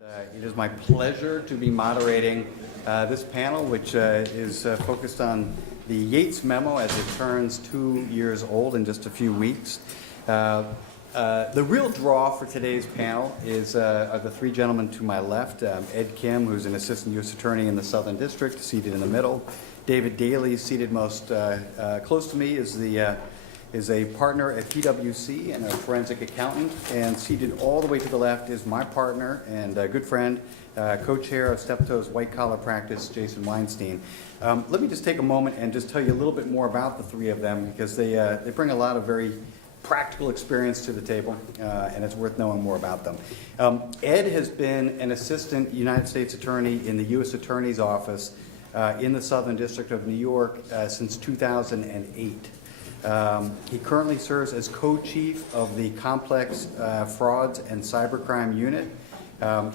It is my pleasure to be moderating this panel, which is focused on the Yates Memo as it turns 2 years old in just a few weeks. The real draw for today's panel is are the three gentlemen to my left. Ed Kim, who's an assistant U.S. attorney in the Southern District, seated in the middle. David Daly, seated most close to me, is a partner at PwC and a forensic accountant, and seated all the way to the left is my partner and a good friend, co-chair of Steptoe's white collar practice, Jason Weinstein. Let me just take a moment and just tell you a little bit more about the three of them, because they bring a lot of very practical experience to the table, and it's worth knowing more about them. Ed has been an assistant United States attorney in the U.S. Attorney's Office in the Southern District of New York since 2008. He currently serves as co-chief of the Complex Frauds and Cybercrime Unit.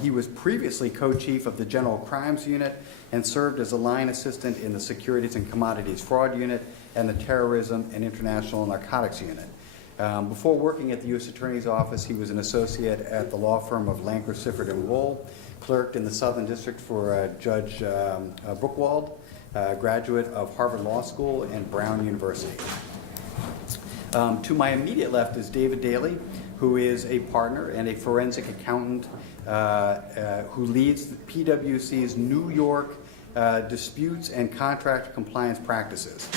He was previously co-chief of the General Crimes Unit and served as a line assistant in the Securities and Commodities Fraud Unit and the Terrorism and International Narcotics Unit. Before working at the U.S. Attorney's Office, he was an associate at the law firm of Lankler, Sifford & Wohl, clerked in the Southern District for Judge Buchwald, graduate of Harvard Law School and Brown University. To my immediate left is David Daly, who is a partner and a forensic accountant who leads PwC's New York disputes and contract compliance practices.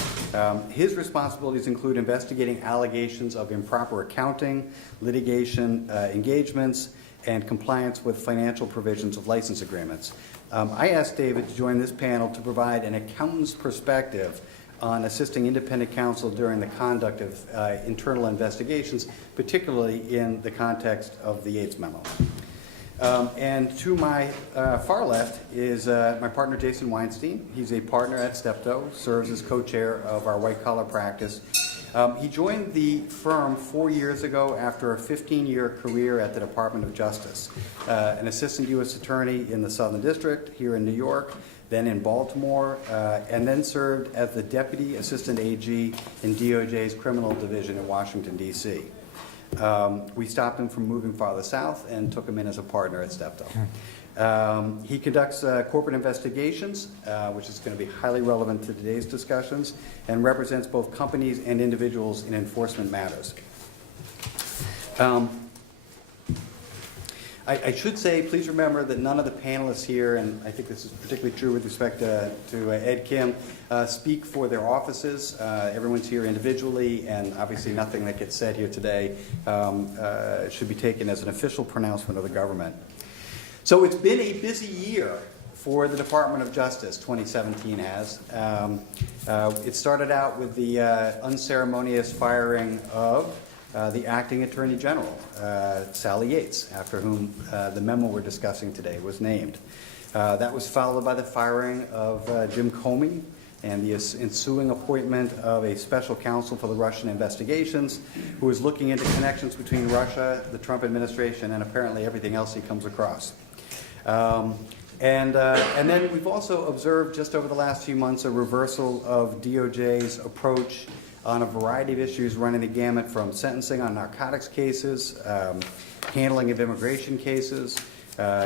His responsibilities include investigating allegations of improper accounting, litigation engagements, and compliance with financial provisions of license agreements. I asked David to join this panel to provide an accountant's perspective on assisting independent counsel during the conduct of internal investigations, particularly in the context of the Yates Memo. And to my far left is my partner, Jason Weinstein. He's a partner at Steptoe, serves as co-chair of our white-collar practice. He joined the firm 4 years ago after a 15-year career at the Department of Justice, an assistant U.S. attorney in the Southern District here in New York, then in Baltimore, and then served as the Deputy Assistant AG in DOJ's Criminal Division in Washington, D.C. We stopped him from moving farther south and took him in as a partner at Steptoe. He conducts corporate investigations, which is going to be highly relevant to today's discussions, and represents both companies and individuals in enforcement matters. I should say, please remember that none of the panelists here, and I think this is particularly true with respect to Ed Kim, speak for their offices. Everyone's here individually, and obviously nothing that gets said here today should be taken as an official pronouncement of the government. So it's been a busy year for the Department of Justice, 2017 has. It started out with the unceremonious firing of the acting Attorney General, Sally Yates, after whom the memo we're discussing today was named. That was followed by the firing of Jim Comey and the ensuing appointment of a special counsel for the Russian investigations, who is looking into connections between Russia, the Trump administration, and apparently everything else he comes across. And then we've also observed just over the last few months a reversal of DOJ's approach on a variety of issues, running the gamut from sentencing on narcotics cases, handling of immigration cases,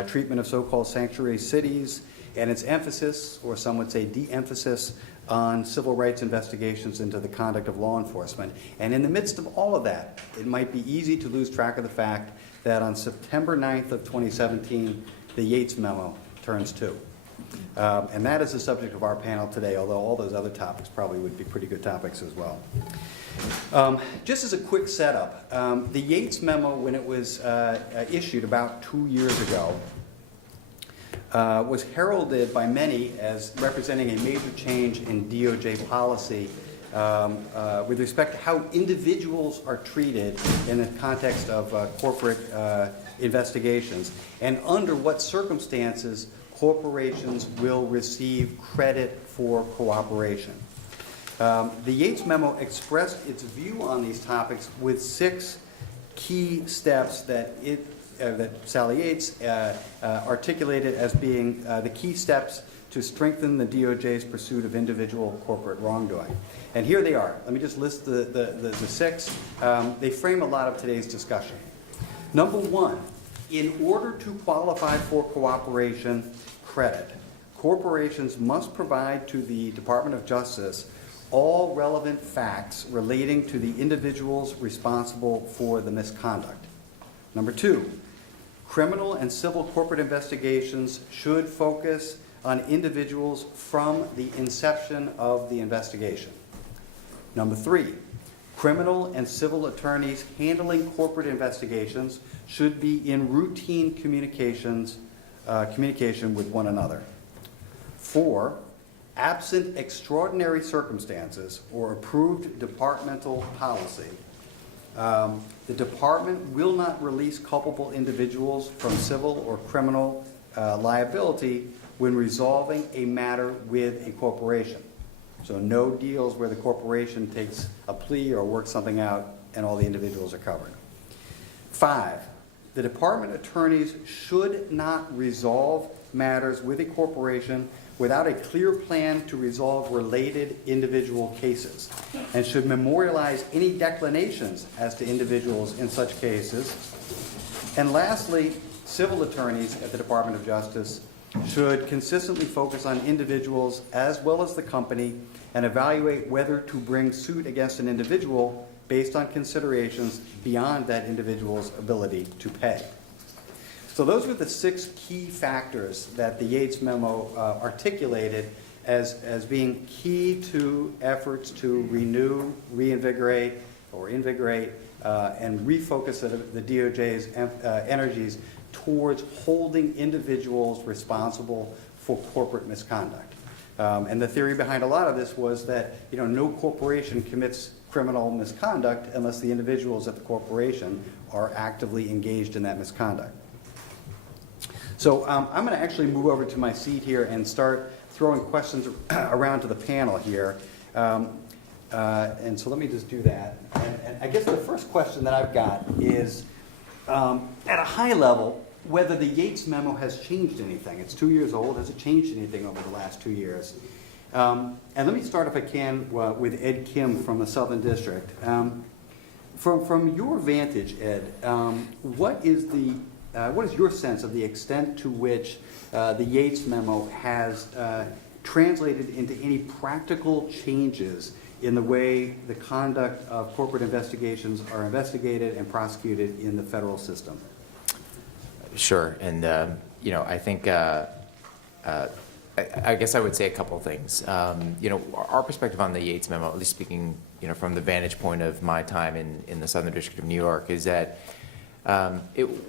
treatment of so-called sanctuary cities, and its emphasis, or some would say de-emphasis, on civil rights investigations into the conduct of law enforcement. And in the midst of all of that, it might be easy to lose track of the fact that on September 9th of 2017, the Yates Memo turns 2. And that is the subject of our panel today, although all those other topics probably would be pretty good topics as well. Just as a quick setup, the Yates Memo, when it was issued about 2 years ago, was heralded by many as representing a major change in DOJ policy with respect to how individuals are treated in the context of corporate investigations, and under what circumstances corporations will receive credit for cooperation. The Yates Memo expressed its view on these topics with 6 key steps that Sally Yates articulated as being the key steps to strengthen the DOJ's pursuit of individual corporate wrongdoing. And here they are. Let me just list the 6. They frame a lot of today's discussion. Number 1, in order to qualify for cooperation credit, corporations must provide to the Department of Justice all relevant facts relating to the individuals responsible for the misconduct. Number 2, criminal and civil corporate investigations should focus on individuals from the inception of the investigation. Number 3, criminal and civil attorneys handling corporate investigations should be in routine communication with one another. 4, absent extraordinary circumstances or approved departmental policy, the department will not release culpable individuals from civil or criminal liability when resolving a matter with a corporation. So no deals where the corporation takes a plea or works something out and all the individuals are covered. 5, the department attorneys should not resolve matters with a corporation without a clear plan to resolve related individual cases, and should memorialize any declinations as to individuals in such cases. And lastly, civil attorneys at the Department of Justice should consistently focus on individuals as well as the company and evaluate whether to bring suit against an individual based on considerations beyond that individual's ability to pay. So those were the 6 key factors that the Yates Memo articulated as being key to efforts to renew, reinvigorate, or invigorate, and refocus the DOJ's energies towards holding individuals responsible for corporate misconduct. And the theory behind a lot of this was that no corporation commits criminal misconduct unless the individuals at the corporation are actively engaged in that misconduct. So I'm going to actually move over to my seat here and start throwing questions around to the panel here. And so let me just do that. And I guess the first question that I've got is, at a high level, whether the Yates Memo has changed anything. It's 2 years old. Has it changed anything over the last 2 years? And let me start, if I can, with Ed Kim from the Southern District. From your vantage, Ed, what is your sense of the extent to which the Yates Memo has translated into any practical changes in the way the conduct of corporate investigations are investigated and prosecuted in the federal system? Sure, and I think I guess I would say a couple of things. Our perspective on the Yates Memo, at least speaking, from the vantage point of my time in the Southern District of New York, is that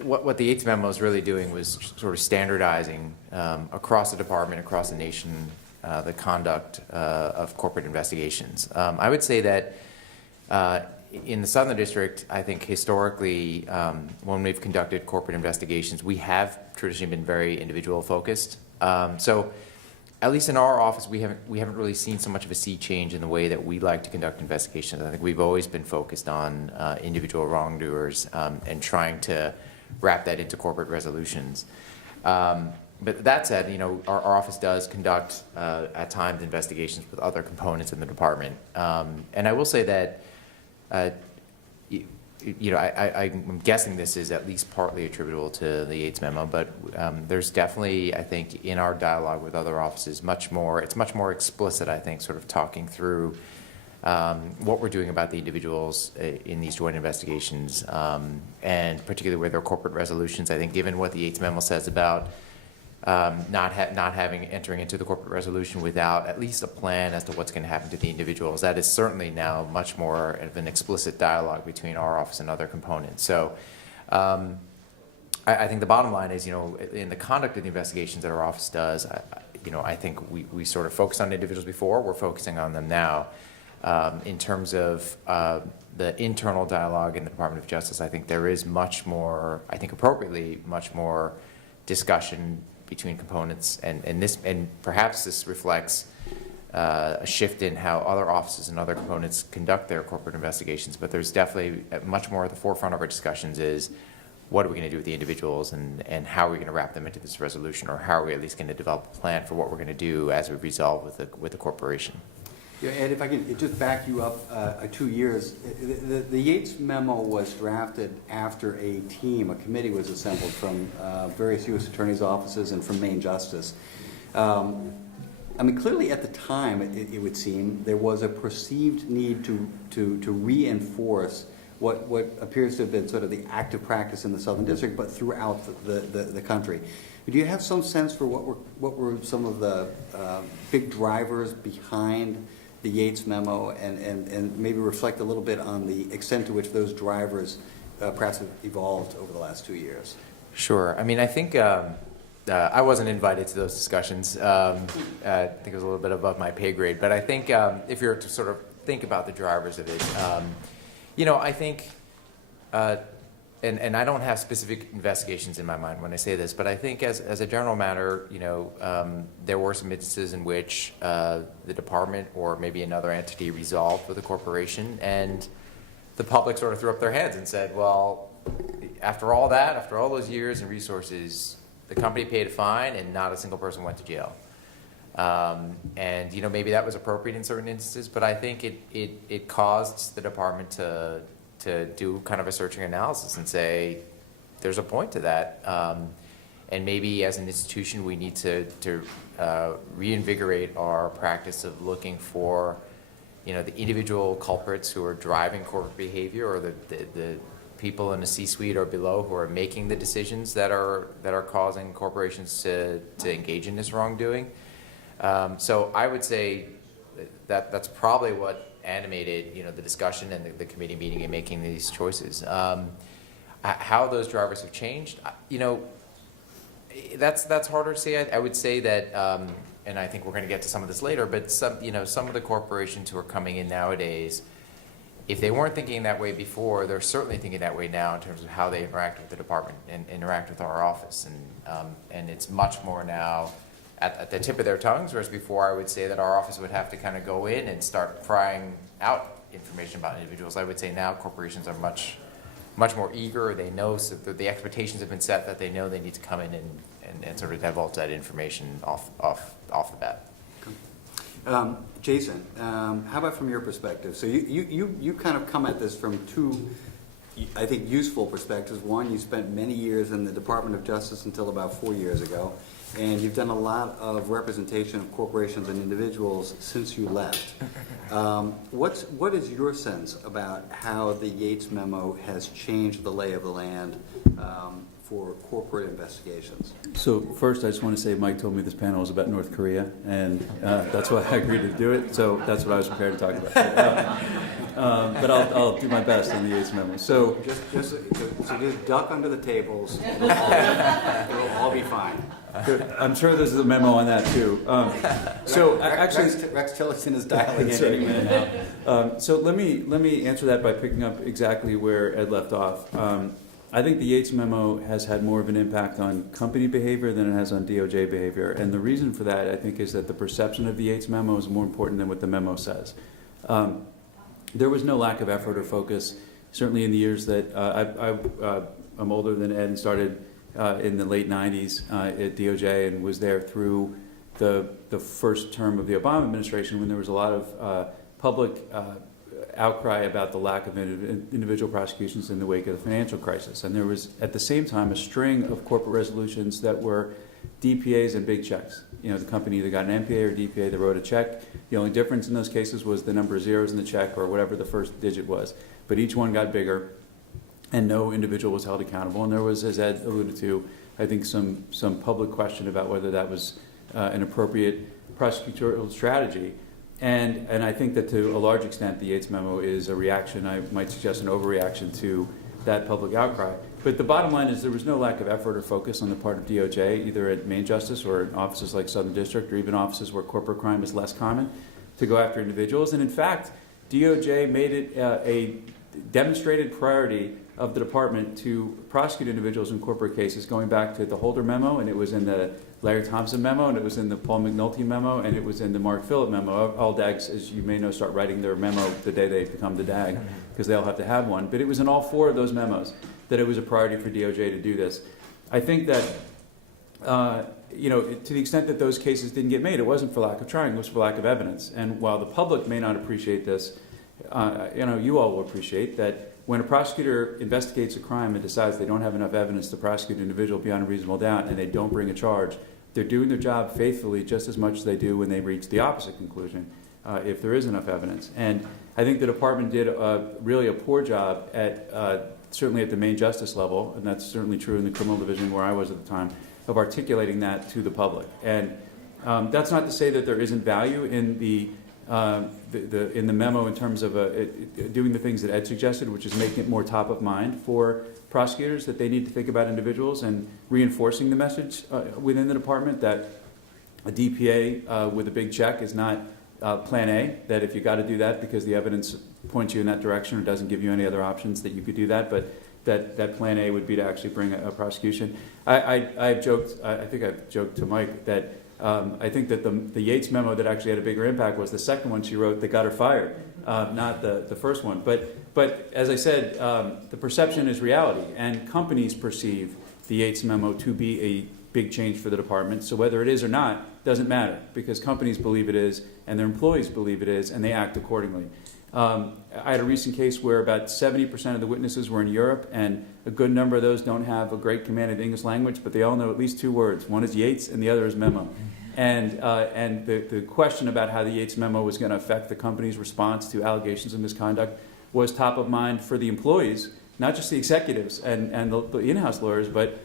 what the Yates Memo is really doing was sort of standardizing across the department, across the nation, the conduct of corporate investigations. I would say that in the Southern District, I think historically, when we've conducted corporate investigations, we have traditionally been very individual focused. So at least in our office, we haven't really seen so much of a sea change in the way that we like to conduct investigations. I think we've always been focused on individual wrongdoers and trying to wrap that into corporate resolutions. But that said, our office does conduct at times investigations with other components in the department. And I will say that I'm guessing this is at least partly attributable to the Yates Memo, but there's definitely, I think, in our dialogue with other offices, it's much more explicit, I think, sort of talking through what we're doing about the individuals in these joint investigations, and particularly where there are corporate resolutions. I think given what the Yates Memo says about not entering into the corporate resolution without at least a plan as to what's going to happen to the individuals, that is certainly now much more of an explicit dialogue between our office and other components. So I think the bottom line is, in the conduct of the investigations that our office does, I think we sort of focused on individuals before, we're focusing on them now. In terms of the internal dialogue in the Department of Justice, I think there is much more, I think appropriately, much more discussion between components, and perhaps this reflects a shift in how other offices and other components conduct their corporate investigations. But there's definitely much more at the forefront of our discussions is what are we going to do with the individuals, and how are we going to wrap them into this resolution, or how are we at least going to develop a plan for what we're going to do as we resolve with the corporation. Yeah, Ed, if I can just back you up 2 years, the Yates memo was drafted after a committee was assembled from various U.S. attorneys' offices and from Maine Justice. I mean, clearly at the time, it would seem, there was a perceived need to reinforce what appears to have been sort of the active practice in the Southern District, but throughout the country. Do you have some sense for what were some of the big drivers behind the Yates memo, and maybe reflect a little bit on the extent to which those drivers perhaps have evolved over the last 2 years? Sure. I mean, I think I wasn't invited to those discussions. I think it was a little bit above my pay grade. But I think if you're to sort of think about the drivers of it, I think, and I don't have specific investigations in my mind when I say this, but I think as a general matter, there were some instances in which the department or maybe another entity resolved with a corporation, and the public sort of threw up their hands and said, well, after all those years and resources, the company paid a fine and not a single person went to jail. And maybe that was appropriate in certain instances, but I think it caused the department to do kind of a searching analysis and say, there's a point to that. And maybe as an institution, we need to reinvigorate our practice of looking for, the individual culprits who are driving corporate behavior, or the people in the C-suite or below who are making the decisions that are causing corporations to engage in this wrongdoing. So I would say that's probably what animated, the discussion and the committee meeting and making these choices. How those drivers have changed, that's harder to say. I would say that, and I think we're going to get to some of this later, but some of the corporations who are coming in nowadays, if they weren't thinking that way before, they're certainly thinking that way now in terms of how they interact with the department and interact with our office, and it's much more now at the tip of their tongues, whereas before I would say that our office would have to kind of go in and start prying out information about individuals. I would say now corporations are much more eager. They know, so the expectations have been set that they know they need to come in and sort of divulge that information off the bat. Jason, how about from your perspective? So you kind of come at this from two, I think, useful perspectives. One, you spent many years in the Department of Justice until about 4 years ago, and you've done a lot of representation of corporations and individuals since you left. What is your sense about how the Yates memo has changed the lay of the land for corporate investigations? So first, I just want to say Mike told me this panel was about North Korea, and that's why I agreed to do it. So that's what I was prepared to talk about. But I'll do my best on the Yates memo. So just duck under the tables. It'll all be fine. Good. I'm sure there's a memo on that too. Rex Tillerson is dialing in any minute now. So let me answer that by picking up exactly where Ed left off. I think the Yates memo has had more of an impact on company behavior than it has on DOJ behavior, and the reason for that, I think, is that the perception of the Yates memo is more important than what the memo says. There was no lack of effort or focus, certainly in the years that I'm older than Ed and started in the late 90s at DOJ and was there through the first term of the Obama administration, when there was a lot of public outcry about the lack of individual prosecutions in the wake of the financial crisis. And there was, at the same time, a string of corporate resolutions that were DPAs and big checks. The company either got an NPA or DPA that wrote a check. The only difference in those cases was the number of zeros in the check or whatever the first digit was. But each one got bigger, and no individual was held accountable. And there was, as Ed alluded to, I think some public question about whether that was an appropriate prosecutorial strategy. And I think that to a large extent, the Yates memo is a reaction, I might suggest an overreaction to that public outcry. But the bottom line is there was no lack of effort or focus on the part of DOJ, either at Maine Justice or in offices like Southern District, or even offices where corporate crime is less common, to go after individuals. And in fact, DOJ made it a demonstrated priority of the department to prosecute individuals in corporate cases, going back to the Holder memo, and it was in the Larry Thompson memo, and it was in the Paul McNulty memo, and it was in the Mark Phillip memo. All DAGs, as you may know, start writing their memo the day they become the DAG, because they all have to have one. But it was in all four of those memos that it was a priority for DOJ to do this. I think that to the extent that those cases didn't get made, it wasn't for lack of trying, it was for lack of evidence. And while the public may not appreciate this, you all will appreciate that when a prosecutor investigates a crime and decides they don't have enough evidence to prosecute an individual beyond a reasonable doubt and they don't bring a charge, they're doing their job faithfully just as much as they do when they reach the opposite conclusion, if there is enough evidence. And I think the department did really a poor job at, certainly at the main justice level, and that's certainly true in the criminal division where I was at the time, of articulating that to the public. And that's not to say that there isn't value in in the memo in terms of doing the things that Ed suggested, which is making it more top of mind for prosecutors that they need to think about individuals and reinforcing the message within the department that a DPA with a big check is not plan A, that if you got to do that because the evidence points you in that direction or doesn't give you any other options that you could do that, but that plan A would be to actually bring a prosecution. I've joked, I think I've joked to Mike that I think that the Yates memo that actually had a bigger impact was the second one she wrote that got her fired, not the first one. But as I said, the perception is reality, and companies perceive the Yates memo to be a big change for the department. So whether it is or not doesn't matter, because companies believe it is, and their employees believe it is, and they act accordingly. I had a recent case where about 70% of the witnesses were in Europe, and a good number of those don't have a great command of the English language, but they all know at least two words. One is Yates, and the other is memo. And the question about how the Yates memo was going to affect the company's response to allegations of misconduct was top of mind for the employees, not just the executives and the in-house lawyers, but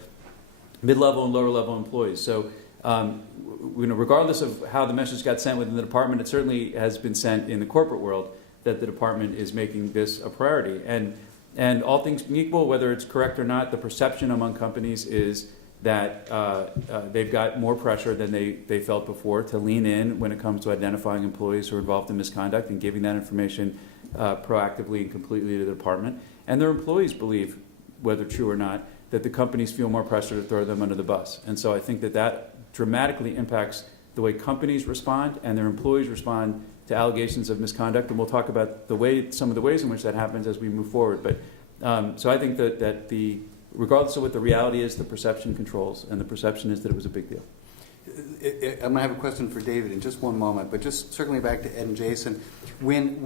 mid-level and lower-level employees. So, regardless of how the message got sent within the department, it certainly has been sent in the corporate world that the department is making this a priority. And all things being equal, whether it's correct or not, the perception among companies is that they've got more pressure than they felt before to lean in when it comes to identifying employees who are involved in misconduct and giving that information proactively and completely to the department. And their employees believe, whether true or not, that the companies feel more pressure to throw them under the bus. And so I think that dramatically impacts the way companies respond and their employees respond to allegations of misconduct, and we'll talk about some of the ways in which that happens as we move forward. But so I think that regardless of what the reality is, the perception controls, and the perception is that it was a big deal. I'm going to have a question for David in just one moment, but just circling back to Ed and Jason, when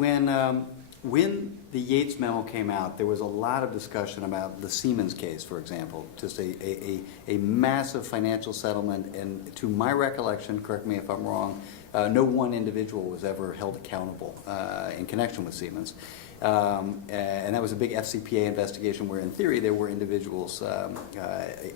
the Yates memo came out, there was a lot of discussion about the Siemens case, for example, just a massive financial settlement, and to my recollection, correct me if I'm wrong, no one individual was ever held accountable in connection with Siemens. And that was a big FCPA investigation where, in theory, there were individuals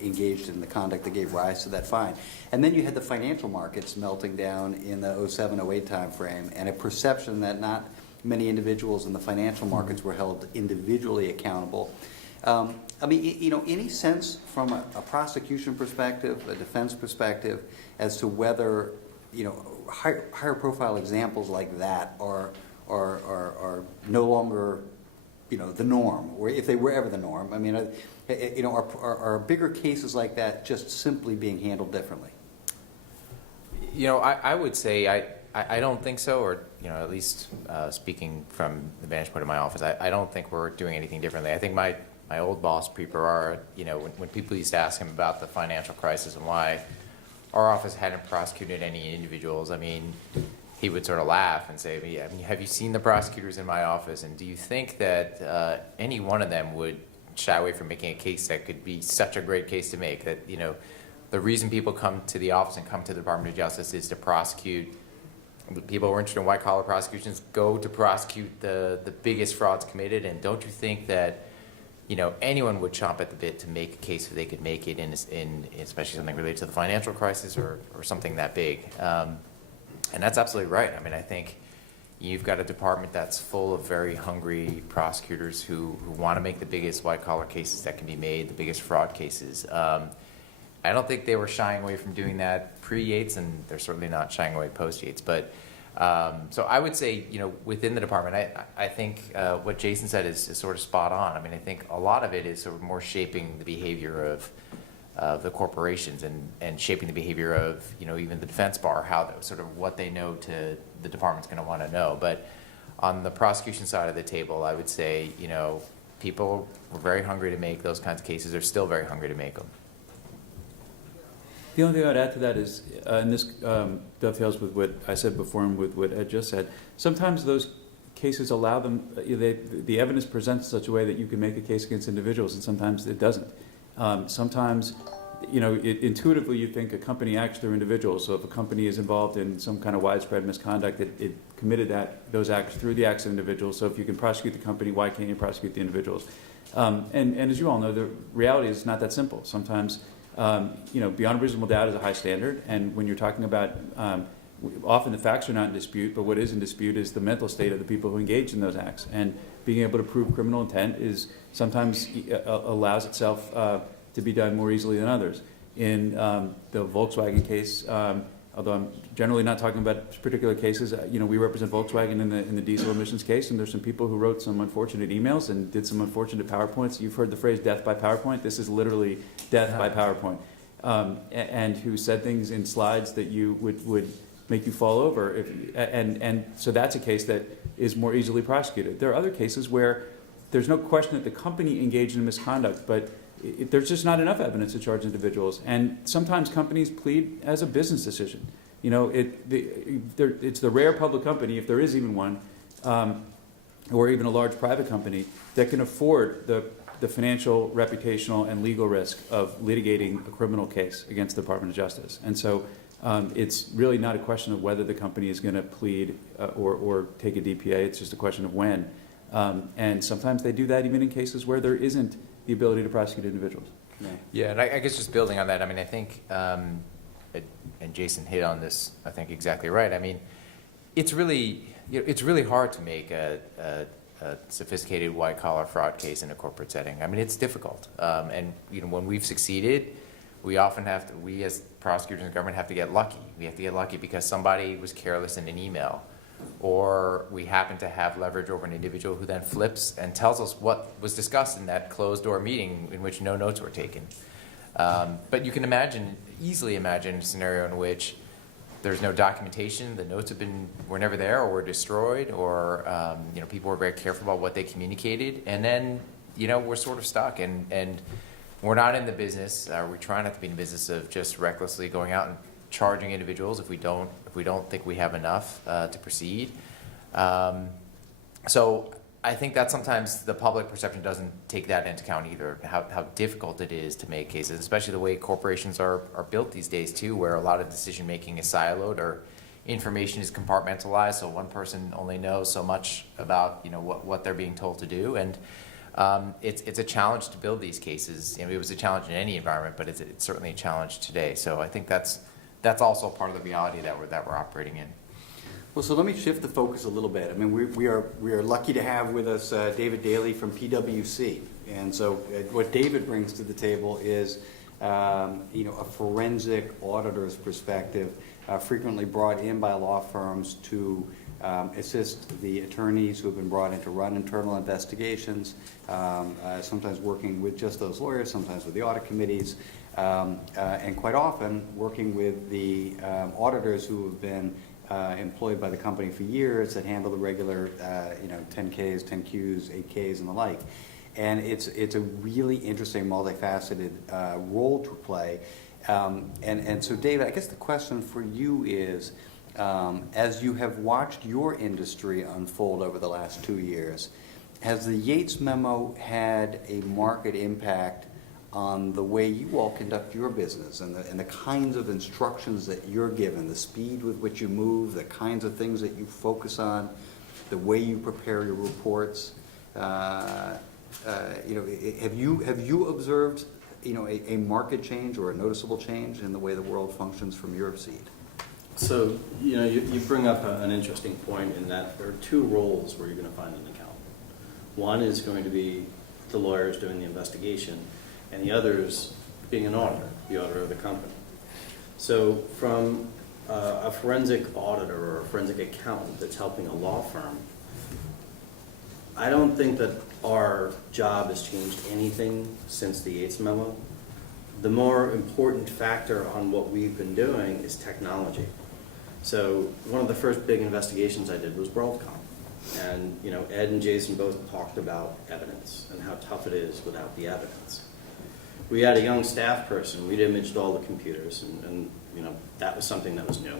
engaged in the conduct that gave rise to that fine. And then you had the financial markets melting down in the 07-08 timeframe, and a perception that not many individuals in the financial markets were held individually accountable. I mean, any sense from a prosecution perspective, a defense perspective, as to whether, higher profile examples like that are no longer, the norm, or if they were ever the norm? I mean, are bigger cases like that just simply being handled differently? I would say I don't think so, or at least speaking from the vantage point of my office, I don't think we're doing anything differently. I think my old boss, Preper, when people used to ask him about the financial crisis and why our office hadn't prosecuted any individuals, I mean, he would sort of laugh and say, have you seen the prosecutors in my office, and do you think that any one of them would shy away from making a case that could be such a great case to make, that the reason people come to the office and come to the Department of Justice is to prosecute people who are interested in white-collar prosecutions, go to prosecute the biggest frauds committed, and don't you think that anyone would chomp at the bit to make a case if they could make it in especially something related to the financial crisis or something that big? And that's absolutely right. I mean, I think you've got a department that's full of very hungry prosecutors who want to make the biggest white-collar cases that can be made, the biggest fraud cases. I don't think they were shying away from doing that pre-Yates, and they're certainly not shying away post-Yates. But so I would say, within the department, I think what Jason said is sort of spot on. I mean, I think a lot of it is sort of more shaping the behavior of the corporations and shaping the behavior of, even the defense bar, sort of what they know to the department's going to want to know. But on the prosecution side of the table, I would say, people were very hungry to make those kinds of cases. They're still very hungry to make them. The only thing I'd add to that is, and this dovetails with what I said before and with what Ed just said, sometimes those cases allow them, the evidence presents in such a way that you can make a case against individuals, and sometimes it doesn't. Sometimes, intuitively you think a company acts through individuals, so if a company is involved in some kind of widespread misconduct, it committed those acts through the acts of individuals, so if you can prosecute the company, why can't you prosecute the individuals? And as you all know, the reality is not that simple. Sometimes, beyond reasonable doubt is a high standard, and when you're talking about, often the facts are not in dispute, but what is in dispute is the mental state of the people who engage in those acts. And being able to prove criminal intent is sometimes allows itself to be done more easily than others. In the Volkswagen case, although I'm generally not talking about particular cases, we represent Volkswagen in the diesel emissions case, and there's some people who wrote some unfortunate emails and did some unfortunate PowerPoints. You've heard the phrase "death by PowerPoint." This is literally death by PowerPoint, and who said things in slides that you would make you fall over. And so that's a case that is more easily prosecuted. There are other cases where there's no question that the company engaged in misconduct, but there's just not enough evidence to charge individuals. And sometimes companies plead as a business decision. It's the rare public company, if there is even one, or even a large private company, that can afford the financial, reputational, and legal risk of litigating a criminal case against the Department of Justice. And so it's really not a question of whether the company is going to plead or take a DPA. It's just a question of when. And sometimes they do that even in cases where there isn't the ability to prosecute individuals. Yeah, and I guess just building on that, I mean, I think, and Jason hit on this, I think exactly right. I mean, it's really hard to make a sophisticated white-collar fraud case in a corporate setting. I mean, it's difficult. And when we've succeeded, we often we as prosecutors and government have to get lucky. We have to get lucky because somebody was careless in an email, or we happen to have leverage over an individual who then flips and tells us what was discussed in that closed-door meeting in which no notes were taken. But you can easily imagine a scenario in which there's no documentation, the notes were never there or were destroyed, or people were very careful about what they communicated, and then we're sort of stuck, and we're not in the business, we try not to be in the business of just recklessly going out and charging individuals if we don't think we have enough to proceed. So I think that sometimes the public perception doesn't take that into account either, how difficult it is to make cases, especially the way corporations are built these days too, where a lot of decision making is siloed or information is compartmentalized, so one person only knows so much about what they're being told to do. And it's a challenge to build these cases. It was a challenge in any environment, but it's certainly a challenge today. So I think that's also part of the reality that we're operating in. Well, so let me shift the focus a little bit. I mean, we are lucky to have with us David Daly from PwC, and so what David brings to the table is a forensic auditor's perspective, frequently brought in by law firms to assist the attorneys who have been brought in to run internal investigations, sometimes working with just those lawyers, sometimes with the audit committees, and quite often working with the auditors who have been employed by the company for years that handle the regular 10Ks, 10Qs, 8Ks, and the like. And it's a really interesting, multifaceted role to play. And so, David, I guess the question for you is, as you have watched your industry unfold over the last 2 years, has the Yates Memo had a marked impact on the way you all conduct your business and the kinds of instructions that you're given, the speed with which you move, the kinds of things that you focus on, the way you prepare your reports? Have you observed a marked change or a noticeable change in the way the world functions from your seat? So, you bring up an interesting point in that there are two roles where you're going to find an accountant. One is going to be the lawyers doing the investigation, and the other is being an auditor, the auditor of the company. So from a forensic auditor or a forensic accountant that's helping a law firm, I don't think that our job has changed anything since the Yates Memo. The more important factor on what we've been doing is technology. So one of the first big investigations I did was WorldCom. And Ed and Jason both talked about evidence and how tough it is without the evidence. We had a young staff person, we'd imaged all the computers, and that was something that was new.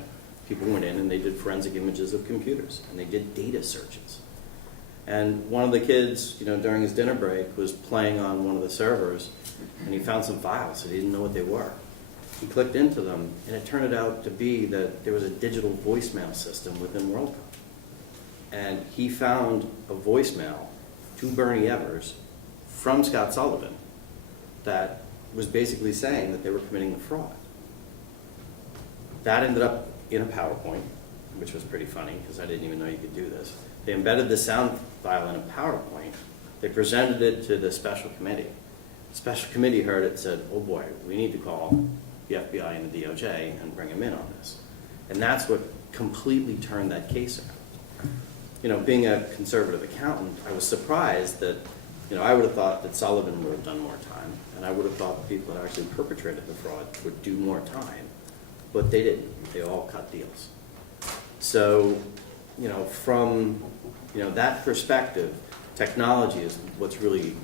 People went in and they did forensic images of computers, and they did data searches. And one of the kids, during his dinner break, was playing on one of the servers, and he found some files that he didn't know what they were. He clicked into them, and it turned out to be that there was a digital voicemail system within WorldCom. And he found a voicemail to Bernie Evers from Scott Sullivan that was basically saying that they were committing the fraud. That ended up in a PowerPoint, which was pretty funny because I didn't even know you could do this. They embedded the sound file in a PowerPoint. They presented it to the special committee. The special committee heard it and said, oh boy, we need to call the FBI and the DOJ and bring them in on this. And that's what completely turned that case around. Being a conservative accountant, I was surprised that, I would have thought that Sullivan would have done more time, and I would have thought the people that actually perpetrated the fraud would do more time, but they didn't. They all cut deals. So, from that perspective, technology is what's really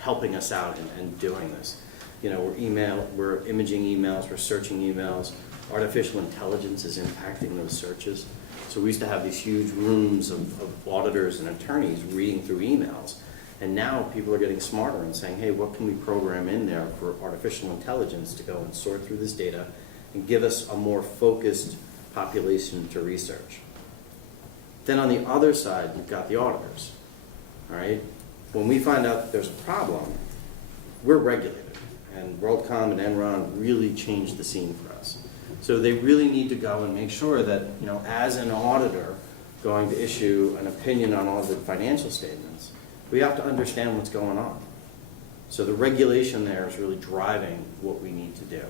helping us out in doing this. We're imaging emails, we're searching emails. Artificial intelligence is impacting those searches. So we used to have these huge rooms of auditors and attorneys reading through emails. And now people are getting smarter and saying, hey, what can we program in there for artificial intelligence to go and sort through this data and give us a more focused population to research. Then on the other side, you've got the auditors, all right? When we find out that there's a problem, we're regulated, and WorldCom and Enron really changed the scene for us. So they really need to go and make sure that, as an auditor going to issue an opinion on audited financial statements, we have to understand what's going on. So the regulation there is really driving what we need to do.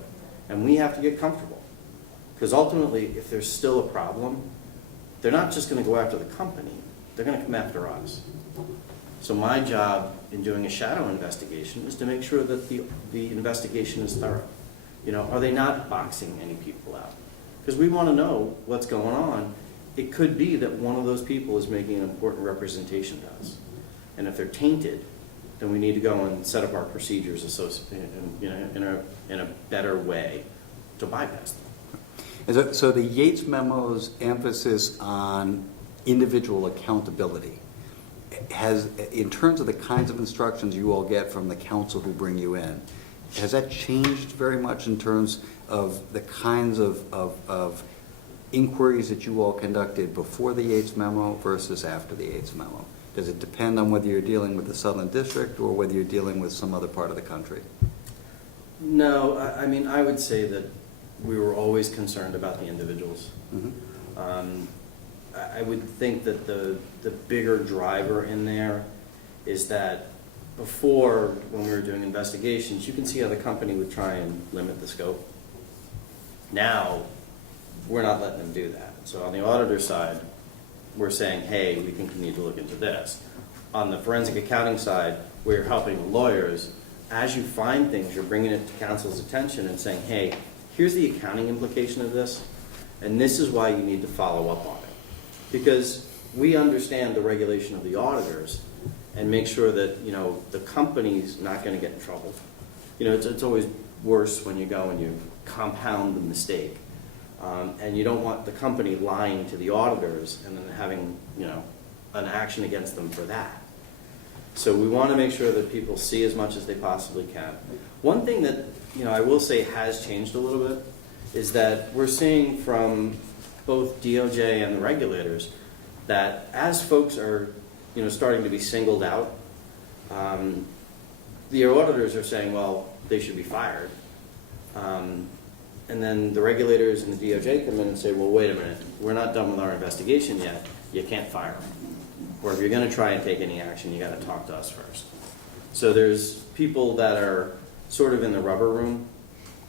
And we have to get comfortable. Because ultimately, if there's still a problem, they're not just going to go after the company, they're going to come after us. So my job in doing a shadow investigation is to make sure that the investigation is thorough. Are they not boxing any people out? Because we want to know what's going on. It could be that one of those people is making an important representation to us. And if they're tainted, then we need to go and set up our procedures in a better way to bypass them. So the Yates Memo's emphasis on individual accountability has, in terms of the kinds of instructions you all get from the counsel who bring you in, has that changed very much in terms of the kinds of inquiries that you all conducted before the Yates Memo versus after the Yates Memo? Does it depend on whether you're dealing with the Southern District or whether you're dealing with some other part of the country? No, I would say that we were always concerned about the individuals. Mm-hmm. I would think that the bigger driver in there is that before, when we were doing investigations, you can see how the company would try and limit the scope. Now, we're not letting them do that. So on the auditor side, we're saying, hey, we think you need to look into this. On the forensic accounting side, we're helping lawyers. As you find things, you're bringing it to counsel's attention and saying, hey, here's the accounting implication of this, and this is why you need to follow up on it. Because we understand the regulation of the auditors and make sure that, the company's not going to get in trouble. It's always worse when you go and you compound the mistake. And you don't want the company lying to the auditors and then having, an action against them for that. So we want to make sure that people see as much as they possibly can. One thing that, I will say has changed a little bit is that we're seeing from both DOJ and the regulators that as folks are, starting to be singled out, the auditors are saying, well, they should be fired. And then the regulators and the DOJ come in and say, well, wait a minute, we're not done with our investigation yet. You can't fire them. Or if you're going to try and take any action, you got to talk to us first. So there's people that are sort of in the rubber room.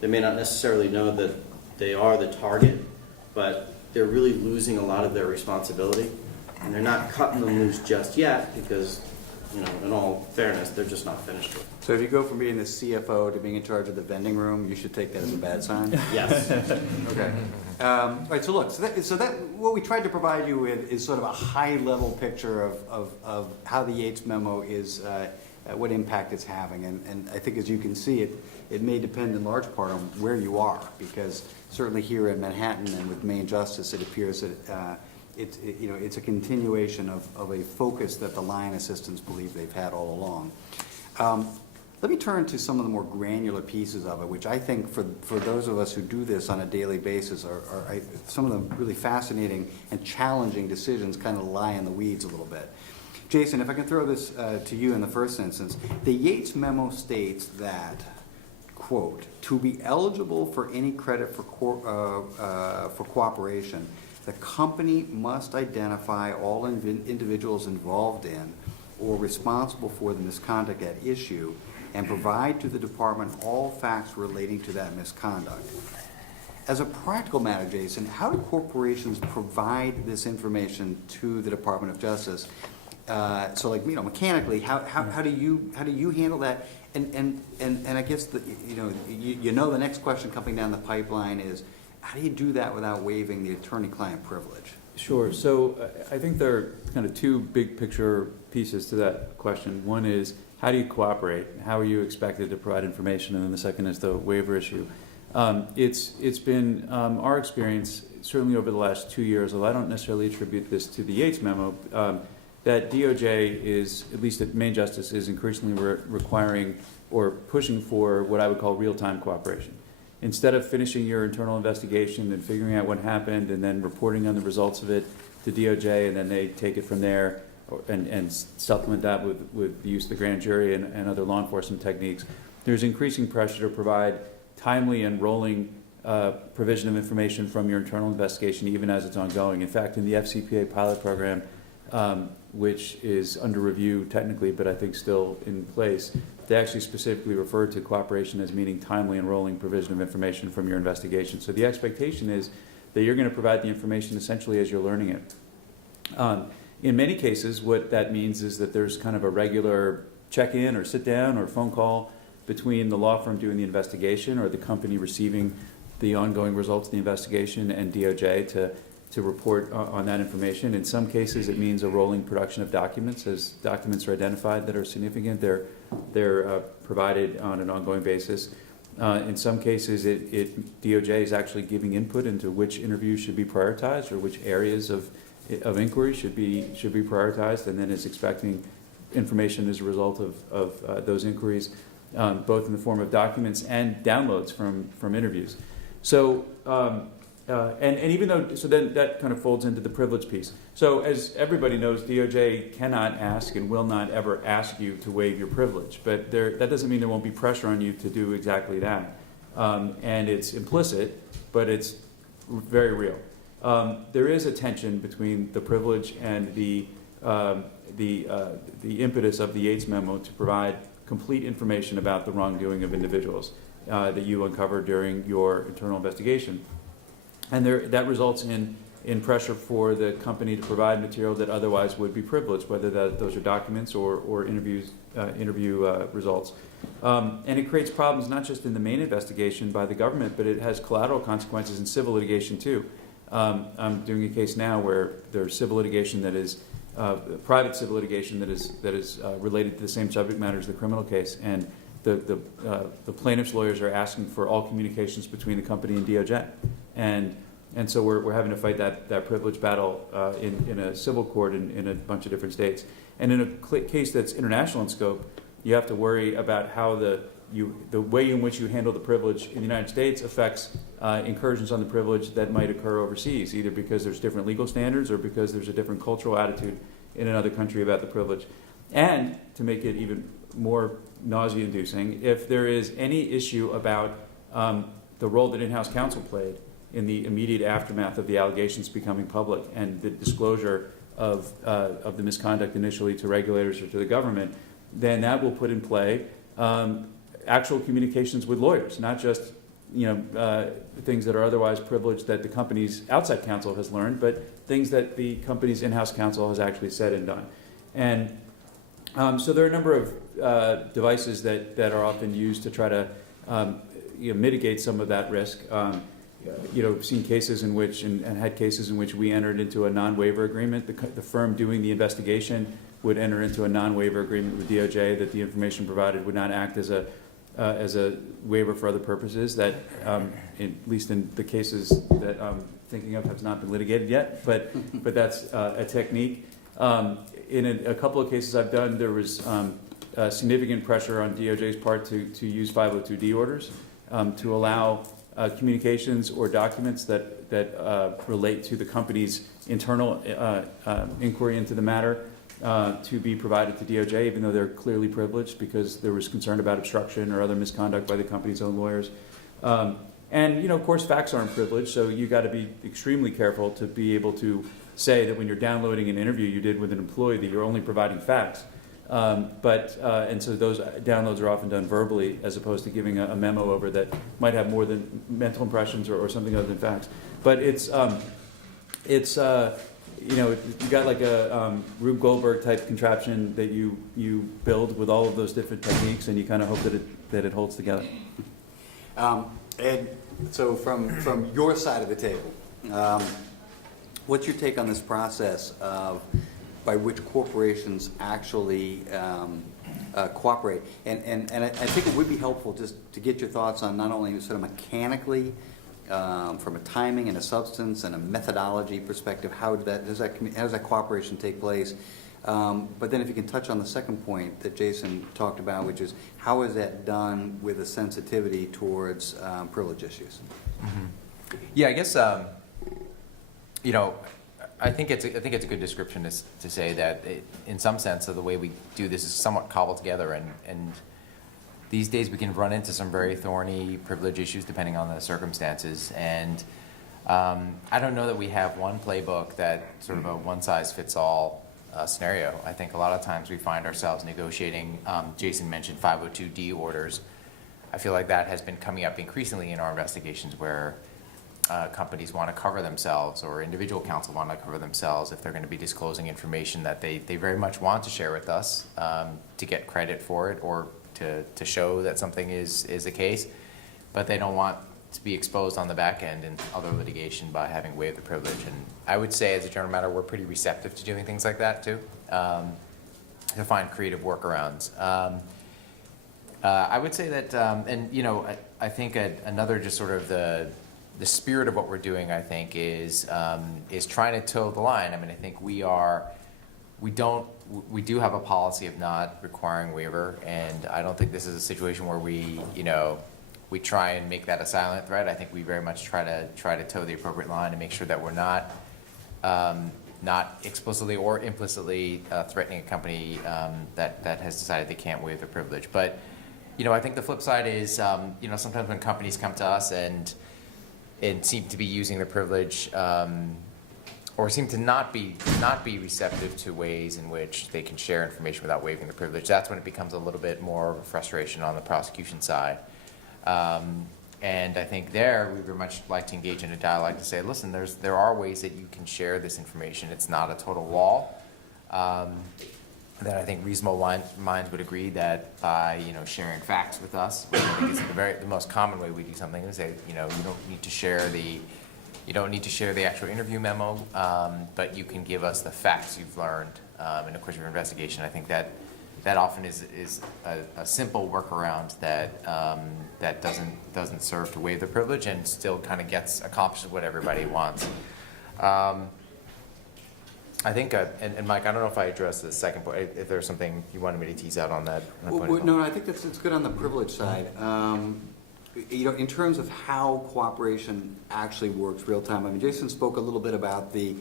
They may not necessarily know that they are the target, but they're really losing a lot of their responsibility. And they're not cutting them loose just yet because, in all fairness, they're just not finished with it. So if you go from being the CFO to being in charge of the vending room, you should take that as a bad sign? Yes. Okay. All right, so look, so that what we tried to provide you with is sort of a high-level picture of how the Yates Memo is what impact it's having. And I think, as you can see, it may depend in large part on where you are, because certainly here in Manhattan and with Main Justice, it appears that it's a continuation of a focus that the line assistants believe they've had all along. Let me turn to some of the more granular pieces of it, which I think for those of us who do this on a daily basis are some of the really fascinating and challenging decisions kind of lie in the weeds a little bit. Jason, if I can throw this to you in the first instance, the Yates Memo states that, quote, to be eligible for any credit for cooperation, the company must identify all individuals involved in or responsible for the misconduct at issue and provide to the department all facts relating to that misconduct. As a practical matter, Jason, how do corporations provide this information to the Department of Justice? So, like, mechanically, how do you handle that? And I guess the next question coming down the pipeline is, how do you do that without waiving the attorney-client privilege? Sure. So I think there are kind of two big picture pieces to that question. One is, how do you cooperate? How are you expected to provide information? And then the second is the waiver issue. It's been our experience, certainly over the last 2 years, although I don't necessarily attribute this to the Yates Memo, that DOJ is, at least at Main Justice, is increasingly requiring or pushing for what I would call real-time cooperation. Instead of finishing your internal investigation and figuring out what happened and then reporting on the results of it to DOJ, and then they take it from there and supplement that with the use of the grand jury and other law enforcement techniques, there's increasing pressure to provide timely and rolling provision of information from your internal investigation, even as it's ongoing. In fact, in the FCPA pilot program, which is under review technically, but I think still in place, they actually specifically refer to cooperation as meaning timely and rolling provision of information from your investigation. So the expectation is that you're going to provide the information essentially as you're learning it. In many cases, what that means is that there's kind of a regular check-in or sit-down or phone call between the law firm doing the investigation or the company receiving the ongoing results of the investigation and DOJ to report on that information. In some cases, it means a rolling production of documents. As documents are identified that are significant, they're provided on an ongoing basis. In some cases, DOJ is actually giving input into which interviews should be prioritized or which areas of inquiry should be prioritized, and then is expecting information as a result of those inquiries, both in the form of documents and downloads from interviews. So. And even though, so then that kind of folds into the privilege piece. So as everybody knows, DOJ cannot ask and will not ever ask you to waive your privilege, but that doesn't mean there won't be pressure on you to do exactly that. And it's implicit, but it's very real. There is a tension between the privilege and the impetus of the Yates Memo to provide complete information about the wrongdoing of individuals that you uncover during your internal investigation. And that results in pressure for the company to provide material that otherwise would be privileged, whether those are documents or interview results. And it creates problems not just in the main investigation by the government, but it has collateral consequences in civil litigation too. I'm doing a case now where there's civil litigation that is private civil litigation that is related to the same subject matter as the criminal case, and the plaintiff's lawyers are asking for all communications between the company and DOJ. And so we're having to fight that privilege battle in a civil court in a bunch of different states. And in a case that's international in scope, you have to worry about how the way in which you handle the privilege in the United States affects incursions on the privilege that might occur overseas, either because there's different legal standards or because there's a different cultural attitude in another country about the privilege. And to make it even more nausea-inducing, if there is any issue about the role that in-house counsel played in the immediate aftermath of the allegations becoming public and the disclosure of the misconduct initially to regulators or to the government, then that will put in play actual communications with lawyers, not just things that are otherwise privileged that the company's outside counsel has learned, but things that the company's in-house counsel has actually said and done. And so there are a number of devices that are often used to try to mitigate some of that risk. We've seen cases in which, and had cases in which we entered into a non-waiver agreement. The firm doing the investigation would enter into a non-waiver agreement with DOJ that the information provided would not act as a waiver for other purposes. That, at least in the cases that I'm thinking of, has not been litigated yet, but that's a technique. In a couple of cases I've done, there was significant pressure on DOJ's part to use 502D orders to allow communications or documents that relate to the company's internal inquiry into the matter to be provided to DOJ, even though they're clearly privileged because there was concern about obstruction or other misconduct by the company's own lawyers. And, of course, facts aren't privileged, so you got to be extremely careful to be able to say that when you're downloading an interview you did with an employee that you're only providing facts. And so those downloads are often done verbally as opposed to giving a memo over that might have more than mental impressions or something other than facts. But it's you got like a Rube Goldberg type contraption that you build with all of those different techniques, and you kind of hope that it holds together. And so from your side of the table, what's your take on this process of by which corporations actually cooperate? And I think it would be helpful just to get your thoughts on not only sort of mechanically, from a timing and a substance and a methodology perspective, how does that cooperation take place? But then if you can touch on the second point that Jason talked about, which is how is that done with a sensitivity towards privilege issues? Mm-hmm. Yeah, I guess I think it's a good description to say that in some sense of the way we do this is somewhat cobbled together, and these days we can run into some very thorny privilege issues depending on the circumstances, and I don't know that we have one playbook that sort of a one-size-fits-all scenario. I think a lot of times we find ourselves negotiating, Jason mentioned 502D orders. I feel like that has been coming up increasingly in our investigations where companies want to cover themselves or individual counsel want to cover themselves if they're going to be disclosing information that they very much want to share with us to get credit for it or to show that something is the case, but they don't want to be exposed on the back end in other litigation by having waived the privilege. And I would say as a general matter, we're pretty receptive to doing things like that too, to find creative workarounds. I would say that, I think another just sort of the spirit of what we're doing, I think, is trying to toe the line. I mean, I think we do have a policy of not requiring waiver, and I don't think this is a situation where we try and make that a silent threat. I think we very much try to toe the appropriate line and make sure that we're not explicitly or implicitly threatening a company that has decided they can't waive their privilege. But I think the flip side is sometimes when companies come to us and seem to be using the privilege or seem to not be receptive to ways in which they can share information without waiving the privilege, that's when it becomes a little bit more of a frustration on the prosecution side. And I think there we very much like to engage in a dialogue to say, listen, there are ways that you can share this information. It's not a total wall. That I think reasonable minds would agree that by sharing facts with us, which I think is the most common way we do something, is say you don't need to share the actual interview memo, but you can give us the facts you've learned in the course of your investigation. I think that often is a simple workaround that doesn't serve to waive the privilege and still kind of accomplishes what everybody wants. I think, and Mike, I don't know if I addressed the second point, if there's something you wanted me to tease out on that. No, I think it's good on the privilege side. In terms of how cooperation actually works real time, I mean, Jason spoke a little bit about the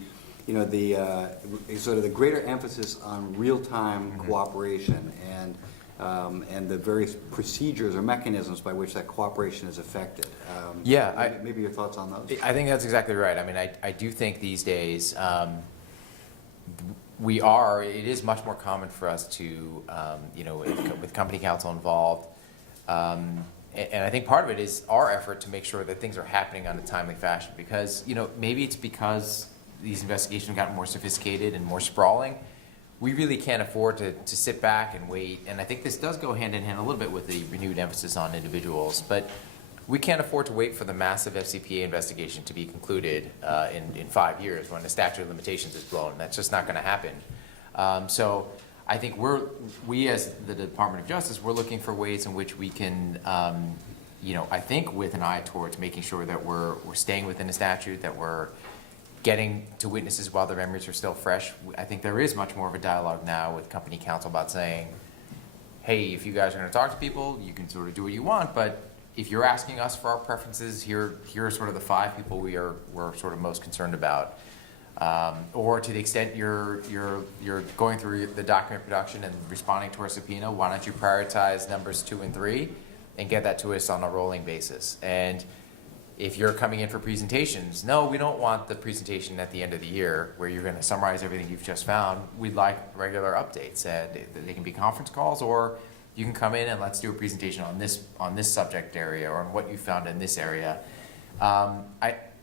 sort of the greater emphasis on real-time cooperation and the various procedures or mechanisms by which that cooperation is effected. Maybe your thoughts on those? I think that's exactly right. I mean, I do think these days it is much more common for us to, with company counsel involved, and I think part of it is our effort to make sure that things are happening on a timely fashion because, maybe it's because these investigations have gotten more sophisticated and more sprawling. We really can't afford to sit back and wait, and I think this does go hand in hand a little bit with the renewed emphasis on individuals, but we can't afford to wait for the massive FCPA investigation to be concluded in 5 years when the statute of limitations is blown. That's just not going to happen. So I think we as the Department of Justice, we're looking for ways in which we can, I think with an eye towards making sure that we're staying within a statute, that we're getting to witnesses while their memories are still fresh. I think there is much more of a dialogue now with company counsel about saying, hey, if you guys are going to talk to people, you can sort of do what you want, but if you're asking us for our preferences, here are sort of the 5 people we're sort of most concerned about. Or to the extent you're going through the document production and responding to our subpoena, why don't you prioritize numbers 2 and 3 and get that to us on a rolling basis? And if you're coming in for presentations, no, we don't want the presentation at the end of the year where you're going to summarize everything you've just found. We'd like regular updates, and they can be conference calls, or you can come in and let's do a presentation on this subject area or on what you found in this area.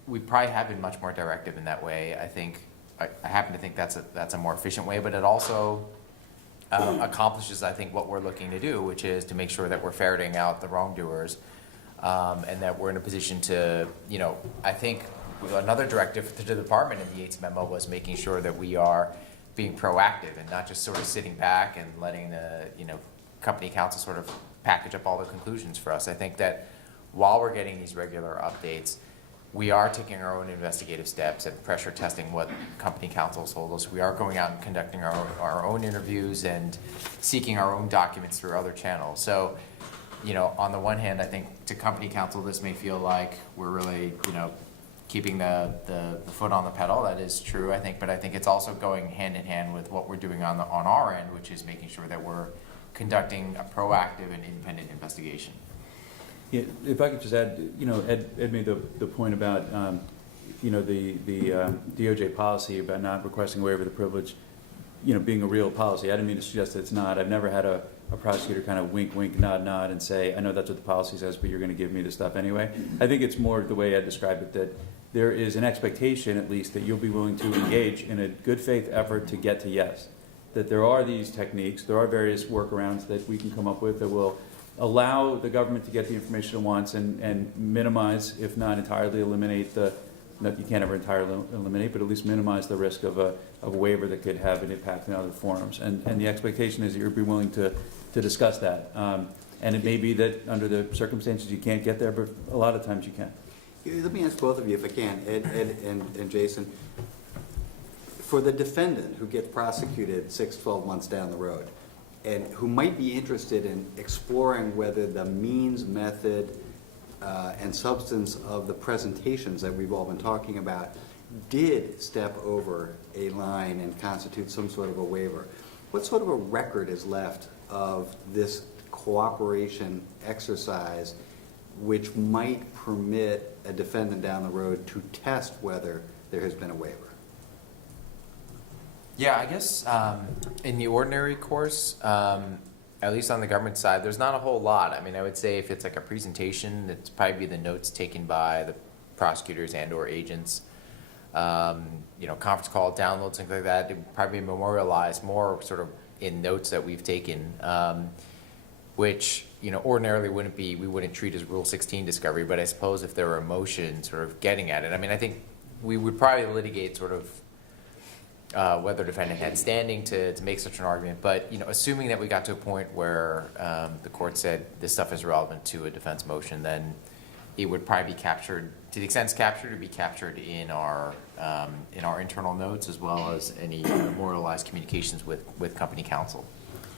We probably have been much more directive in that way. I happen to think that's a more efficient way, but it also accomplishes, I think, what we're looking to do, which is to make sure that we're ferreting out the wrongdoers, and that we're in a position to, I think another directive to the department in the Yates memo was making sure that we are being proactive and not just sort of sitting back and letting the, company counsel sort of package up all the conclusions for us. I think that while we're getting these regular updates, we are taking our own investigative steps and pressure testing what company counsel told us. We are going out and conducting our own interviews and seeking our own documents through other channels. So, on the one hand, I think to company counsel, this may feel like we're really, keeping the foot on the pedal. That is true, I think, but I think it's also going hand in hand with what we're doing on our end, which is making sure that we're conducting a proactive and independent investigation. Yeah, if I could just add, Ed made the point about, the DOJ policy about not requesting a waiver of the privilege, being a real policy. I didn't mean to suggest that it's not. I've never had a prosecutor kind of wink, wink, nod, nod and say, I know that's what the policy says, but you're going to give me the stuff anyway. I think it's more the way Ed described it, that there is an expectation, at least, that you'll be willing to engage in a good faith effort to get to yes. That there are these techniques, there are various workarounds that we can come up with that will allow the government to get the information it wants and minimize, if not entirely eliminate you can't ever entirely eliminate, but at least minimize the risk of a waiver that could have an impact in other forums. And the expectation is that you'll be willing to discuss that. And it may be that under the circumstances you can't get there, but a lot of times you can. Let me ask both of you, if I can, Ed and Jason. For the defendant who gets prosecuted 6-12 months down the road, and who might be interested in exploring whether the means, method, and substance of the presentations that we've all been talking about did step over a line and constitute some sort of a waiver, what sort of a record is left of this cooperation exercise which might permit a defendant down the road to test whether there has been a waiver? Yeah, I guess in the ordinary course, at least on the government side, there's not a whole lot. I mean, I would say if it's like a presentation, it's probably the notes taken by the prosecutors and or agents. Conference call downloads, things like that, it would probably be memorialized more sort of in notes that we've taken, which, ordinarily we wouldn't treat as Rule 16 discovery, but I suppose if there were a motion sort of getting at it, I mean, I think we would probably litigate sort of whether the defendant had standing to make such an argument. But assuming that we got to a point where the court said this stuff is relevant to a defense motion, then it would probably be captured, to the extent it's captured, it would be captured in our internal notes as well as any memorialized communications with company counsel.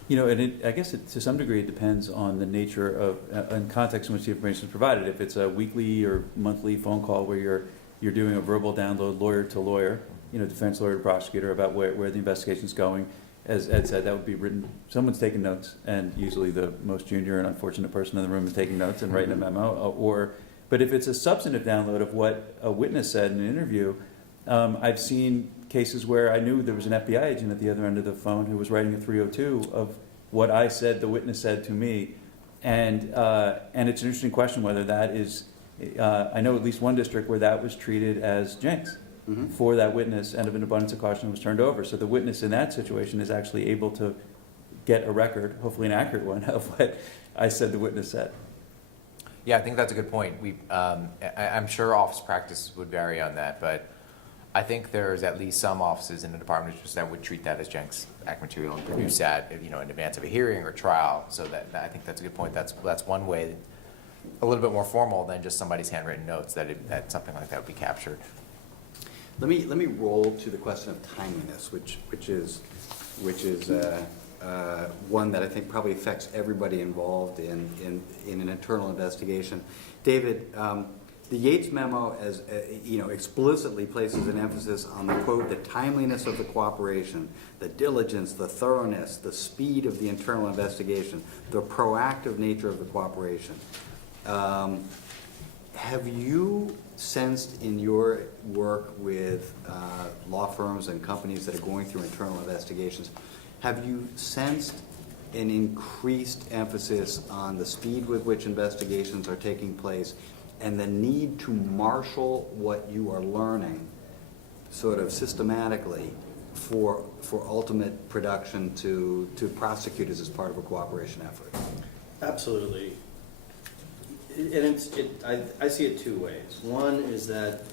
I guess to some degree it depends on the nature of and context in which the information is provided. If it's a weekly or monthly phone call where you're doing a verbal download lawyer to lawyer, defense lawyer to prosecutor about where the investigation is going. As Ed said, that would be written, someone's taking notes, and usually the most junior and unfortunate person in the room is taking notes and writing a memo. But if it's a substantive download of what a witness said in an interview, I've seen cases where I knew there was an FBI agent at the other end of the phone who was writing a 302 of what I said, the witness said to me. And it's an interesting question whether that is, I know at least one district where that was treated as jinx. For that witness, and of an abundance of caution was turned over. So the witness in that situation is actually able to get a record, hopefully an accurate one, of what I said the witness said. Yeah, I think that's a good point. I'm sure office practice would vary on that, but I think there's at least some offices in the Department of Justice that would treat that as Jenks Act material and produce that, in advance of a hearing or trial. So that I think that's a good point. That's one way, a little bit more formal than just somebody's handwritten notes, that something like that would be captured. Let me roll to the question of timeliness, which is one that I think probably affects everybody involved in an internal investigation. David, the Yates Memo, as explicitly places an emphasis on the quote, the timeliness of the cooperation, the diligence, the thoroughness, the speed of the internal investigation, the proactive nature of the cooperation. Have you sensed in your work with law firms and companies that are going through internal investigations, have you sensed an increased emphasis on the speed with which investigations are taking place and the need to marshal what you are learning sort of systematically for ultimate production to prosecutors as part of a cooperation effort? Absolutely. And I see it two ways. One is that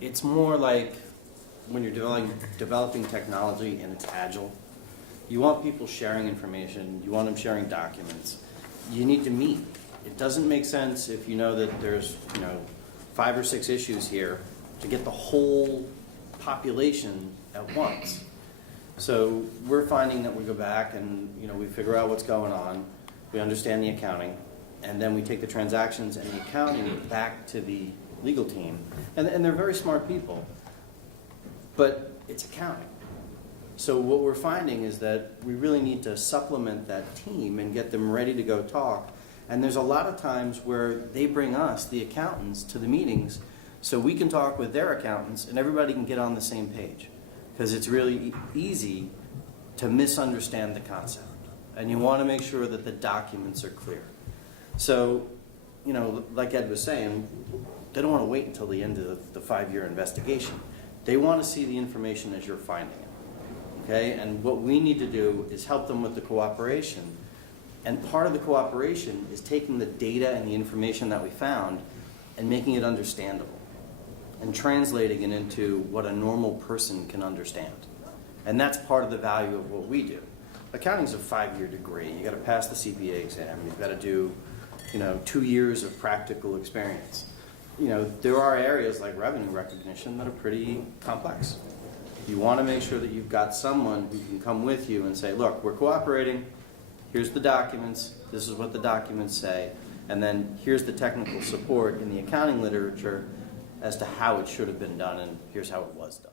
it's more like when you're developing technology and it's agile. You want people sharing information. You want them sharing documents. You need to meet. It doesn't make sense if you know that there's 5 or 6 issues here to get the whole population at once. So we're finding that we go back and we figure out what's going on. We understand the accounting. And then we take the transactions and the accounting back to the legal team. And they're very smart people, but it's accounting. So what we're finding is that we really need to supplement that team and get them ready to go talk. And there's a lot of times where they bring us, the accountants, to the meetings so we can talk with their accountants and everybody can get on the same page. Because it's really easy to misunderstand the concept. And you want to make sure that the documents are clear. So, like Ed was saying, they don't want to wait until the end of the 5-year investigation. They want to see the information as you're finding it, okay? And what we need to do is help them with the cooperation. And part of the cooperation is taking the data and the information that we found and making it understandable and translating it into what a normal person can understand. And that's part of the value of what we do. Accounting's a 5-year degree. You got to pass the CPA exam. You've got to do 2 years of practical experience. There are areas like revenue recognition that are pretty complex. You want to make sure that you've got someone who can come with you and say, look, we're cooperating, here's the documents, this is what the documents say, and then here's the technical support in the accounting literature as to how it should have been done, and here's how it was done.